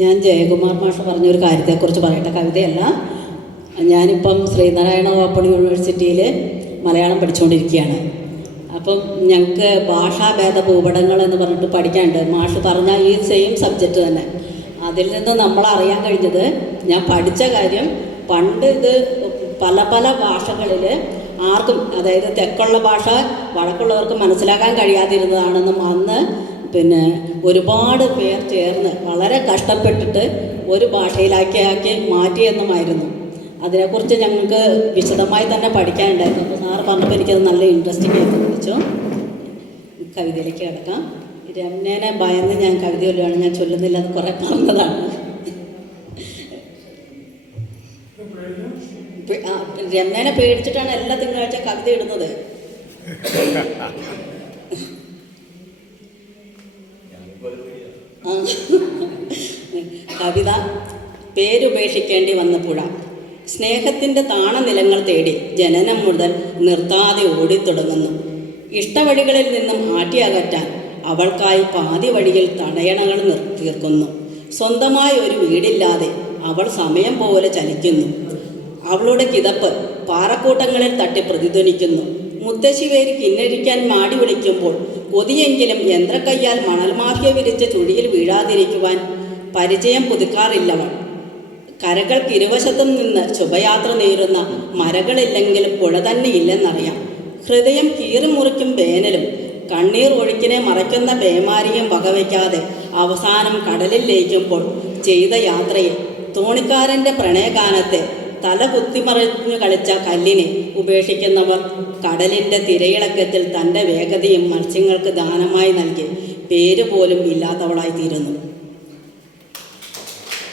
ഞാൻ ജയകുമാർ മാഷ് പറഞ്ഞൊരു കാര്യത്തെക്കുറിച്ച് പറയട്ടെ, കവിതയല്ല. ഞാനിപ്പം ശ്രീനാരായണ ഓപ്പൺ യൂണിവേഴ്സിറ്റിയിൽ മലയാളം പഠിച്ചുകൊണ്ടിരിക്കുകയാണ്. അപ്പം ഞങ്ങൾക്ക് ഭാഷാഭേദ ഭൂപടങ്ങൾ എന്ന് പറഞ്ഞിട്ട് പഠിക്കാനുണ്ട്. മാഷ് പറഞ്ഞ ഈ സെയിം സബ്ജക്റ്റ് തന്നെ. അതിൽ നിന്ന് നമ്മൾ അറിയാൻ കഴിഞ്ഞത്, ഞാൻ പഠിച്ച കാര്യം, പണ്ട് ഇത് പല പല ഭാഷകളിൽ ആർക്കും, അതായത് തെക്കുള്ള ഭാഷ വടക്കുള്ളവർക്ക് മനസ്സിലാക്കാൻ കഴിയാതിരുന്നതാണെന്നും അന്ന് ഒരുപാട് പേർ ചേർന്ന് വളരെ കഷ്ടപ്പെട്ടിട്ട് ഒരു ഭാഷയിലാക്കി മാറ്റിയെന്നുമായിരുന്നു. അതിനെക്കുറിച്ച് ഞങ്ങൾക്ക് വിശദമായി തന്നെ പഠിക്കാനുണ്ടായിരുന്നു. അപ്പോൾ സാറ് പറഞ്ഞപ്പോൾ എനിക്കത് നല്ല ഇൻട്രസ്റ്റിംഗ് ആയിട്ട് തോന്നിച്ചു. കവിതയിലേക്ക് കിടക്കാം. രമണേനെ ഭയന്ന് ഞാൻ കവിത ചൊല്ലുകയാണ്. ഞാൻ ചൊല്ലുന്നില്ല, അത് കുറേ പറഞ്ഞതാണ്. രമണേനെ പേടിച്ചിട്ടാണ് എല്ലാ തിങ്കളാഴ്ച കവിത ഇടുന്നത്. കവിത. പേരുപേക്ഷിക്കേണ്ടി വന്ന പുഴ. സ്നേഹത്തിൻ്റെ താണനിലങ്ങൾ തേടി ജനനം മുതൽ നിർത്താതെ ഓടിത്തുടങ്ങുന്നു. ഇഷ്ടവഴികളിൽ നിന്നും ആട്ടിയകറ്റാൻ അവൾക്കായി പാതി വഴിയിൽ തടയണകൾ തീർക്കുന്നു. സ്വന്തമായി ഒരു വീടില്ലാതെ അവൾ സമയം പോലെ ചലിക്കുന്നു. അവളുടെ കിതപ്പ് പാറക്കൂട്ടങ്ങളിൽ തട്ടി പ്രതിധ്വനിക്കുന്നു. മുത്തശ്ശിവേരി കിന്നരിക്കാൻ മാടി വിളിക്കുമ്പോൾ കൊതിയെങ്കിലും യന്ത്രക്കയ്യാൽ മണൽ മാഫിയ വിരിച്ച ചുഴിയിൽ വീഴാതിരിക്കുവാൻ പരിചയം പുതുക്കാറില്ലവൾ. കരകൾക്ക് ഇരുവശത്തും നിന്ന് ശുഭയാത്ര നേരുന്ന മരകളില്ലെങ്കിൽ പുഴ തന്നെ ഇല്ലെന്നറിയാം. ഹൃദയം കീറിമുറിക്കും വേനലും കണ്ണീർ ഒഴുക്കിനെ മറയ്ക്കുന്ന പേമാരിയും വകവയ്ക്കാതെ അവസാനം കടലിൽ ലയിക്കുമ്പോൾ ചെയ്ത യാത്രയിൽ തോണിക്കാരൻ്റെ പ്രണയഗാനത്തെ തല കുത്തിമറിഞ്ഞു കളിച്ച കല്ലിനെ ഉപേക്ഷിക്കുന്നവർ കടലിൻ്റെ തിരയിളക്കത്തിൽ തൻ്റെ വേഗതയും മത്സ്യങ്ങൾക്ക് ദാനമായി നൽകി പേര് പോലും ഇല്ലാത്തവളായിത്തീരുന്നു.